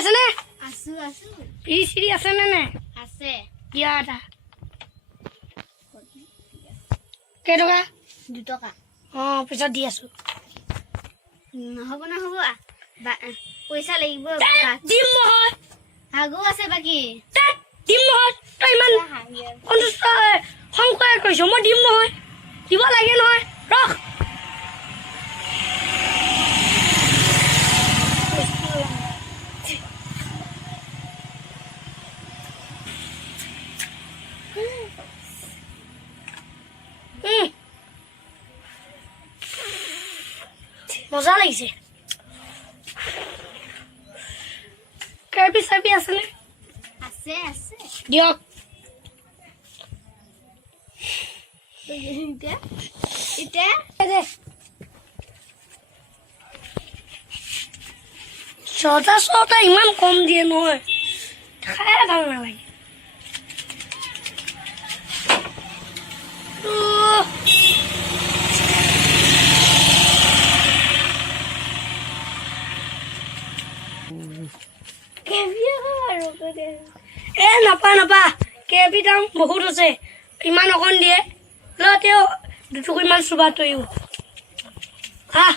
আছে নে আছো আছো পিৰি চিৰি আছে নে নে আছে দিয়া এটা কেইটকা 2 টকা অঁ পিছত দি আছো নহ'ব নহ'ব পইচা লাগিব দিম নহয় আগো আছে বাকী দিম নহয় তই ইমান সংশয় কৰিছ মই দিম নহয় দিব লাগে নহয় ৰখ মজা লাগিছে কেপি চেপি আছেনে আছে আছে দিয়ক এতিয়া এতিয়া ছটা ইমান কম দিয়ে নহয় খাই ভাল নালাগে নাপা নাপা কেবি দাম বহুত আছে ইমান অকণ দিয়ে ল তেওঁ দুটুকু ইমান চুবা তৈও হা